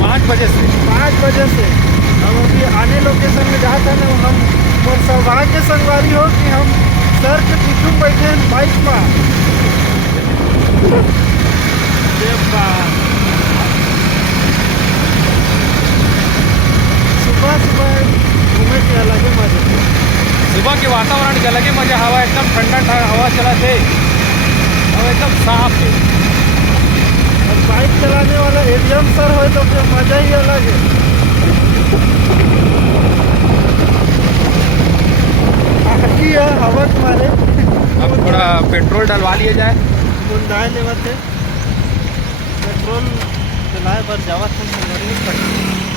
5 बजे से 5 बजे से हम अभी आने लोकेशन में जहाँ था ना हम और सौभाग्य संगवारी हो कि हम सर के पीछू बैठे हैं बाइक पर। सुबह सुबह घूमे के अलग ही मजे। सुबह के वातावरण के अलग ही मजा। हवा एकदम ठंडा हवा चला थे और एकदम साफ है। और बाइक चलाने वाला एडीएम सर हो तो फिर मजा ही अलग है। आखी है हवा तुम्हारे। अब थोड़ा पेट्रोल डलवा लिया जाए। मुंडाए लेवत है पेट्रोल चलाए पर जावा था संगवारी में।